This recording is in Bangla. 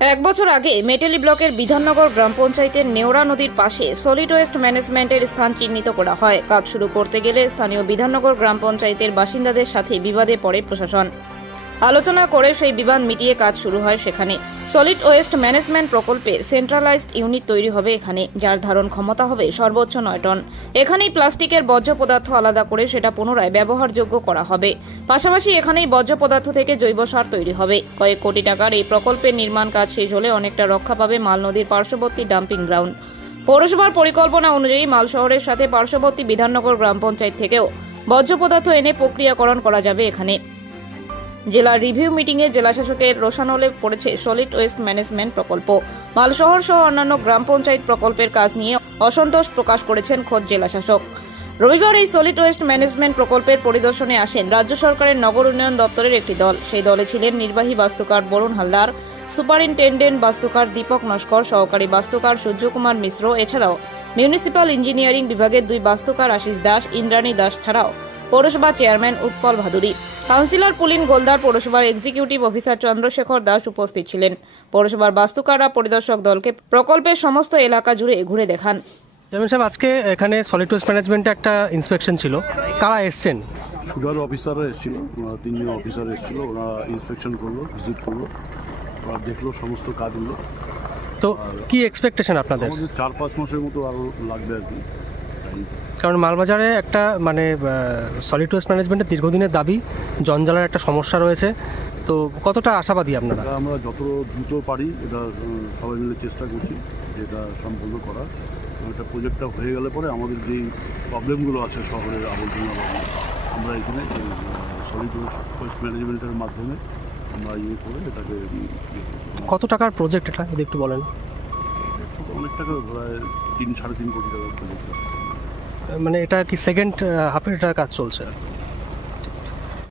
এক বছর আগে মেটেলি ব্লকের বিধাননগর গ্রাম পঞ্চায়েতের নেওড়া নদীর পাশে সলিড ওয়েস্ট ম্যানেজমেন্টের স্থান চিহ্নিত করা হয়। কাজ শুরু করতে গেলে স্থানীয় বিধাননগর গ্রাম পঞ্চায়েতের বাসিন্দাদের সাথে বিবাদে পড়ে প্রশাসন। আলোচনা করে সেই বিবাদ মিটিয়ে কাজ শুরু হয় সেখানে। সলিড ওয়েস্ট ম্যানেজমেন্ট প্রকল্পের সেন্ট্রালাইজড ইউনিট তৈরি হবে এখানে, যার ধারণ ক্ষমতা হবে সর্বোচ্চ নয় টন। এখানেই প্লাস্টিকের বর্জ্য পদার্থ আলাদা করে সেটা পুনরায় ব্যবহারযোগ্য করা হবে। পাশাপাশি এখানেই বর্জ্য পদার্থ থেকে জৈব সার তৈরি হবে। কয়েক কোটি টাকার এই প্রকল্পের নির্মাণ কাজ শেষ হলে অনেকটা রক্ষা পাবে মাল নদীর পার্শ্ববর্তী ডাম্পিং গ্রাউন্ড। পৌরসভার পরিকল্পনা অনুযায়ী মাল শহরের সাথে পার্শ্ববর্তী বিধাননগর গ্রাম পঞ্চায়েত থেকেও বর্জ্য পদার্থ এনে প্রক্রিয়াকরণ করা যাবে এখানে। জেলার রিভিউ মিটিংয়ে জেলাশাসকের রোশানলে পড়েছে সলিড ওয়েস্ট ম্যানেজমেন্ট প্রকল্প। মালশহর সহ অন্যান্য গ্রাম পঞ্চায়েত প্রকল্পের কাজ নিয়ে অসন্তোষ প্রকাশ করেছেন খোদ জেলাশাসক রবিবার এই সলিড ওয়েস্ট ম্যানেজমেন্ট প্রকল্পের পরিদর্শনে আসেন রাজ্য সরকারের নগর উন্নয়ন দপ্তরের একটি দল। সেই দলে ছিলেন নির্বাহী বাস্তুকার বরুণ হালদার, সুপারিনটেন্ডেন্ট বাস্তুকার দীপক নস্কর, সহকারী বাস্তুকার সূর্যকুমার মিশ্র, এছাড়াও মিউনিসিপ্যাল ইঞ্জিনিয়ারিং বিভাগের দুই বাস্তুকার আশিস দাস, ইন্দ্রাণী দাস ছাড়াও পৌরসভা চেয়ারম্যান উৎপল ভাদুরী। কাউন্সিলর পুলিন গোলদার পৌরসভার এক্সিকিউটিভ অফিসার চন্দ্রশেখর দাস উপস্থিত ছিলেন। পৌরসভার বাস্তুকাররা পরিদর্শক দলকে প্রকল্পের সমস্ত এলাকা জুড়ে ঘুরে দেখান। চেয়ারম্যান সাহেব আজকে এখানে সলিড ওয়েস্ট ম্যানেজমেন্টে একটা ইন্সপেকশন ছিল। কারা এসছেন? সুগার অফিসাররা এসেছিল। তিনজন অফিসার এসেছিল। ওরা ইন্সপেকশন করল ভিজিট করল। ওরা দেখল সমস্ত কাজগুলো তো কি এক্সপেকটেশন আপনাদের? চার পাঁচ মাসের মতো আরও লাগবে আর কি। কারণ মালবাজারে একটা মানে সলিড ওয়েস্ট ম্যানেজমেন্টের দীর্ঘদিনের দাবি জঞ্জালের একটা সমস্যা রয়েছে। তো কতটা আশাবাদী আপনারা? আমরা যত দ্রুত পারি এটা সবাই মিলে চেষ্টা করছি যে এটা সম্পূর্ণ করার। এবং এটা প্রজেক্টটা হয়ে গেলে পরে আমাদের যেই প্রবলেমগুলো আছে শহরের আবর্জনা আমরা এখানে সলিড ওয়েস্ট ম্যানেজমেন্টের মাধ্যমে আমরা ইয়ে করে এটাকে ইয়ে। কত টাকার প্রজেক্ট এটা যদি একটু বলেন? অনেক টাকা প্রায় তিন সাড়ে তিন কোটি টাকার প্রজেক্ট মানে এটা কি সেকেন্ড হাফের এটা কাজ চলছে?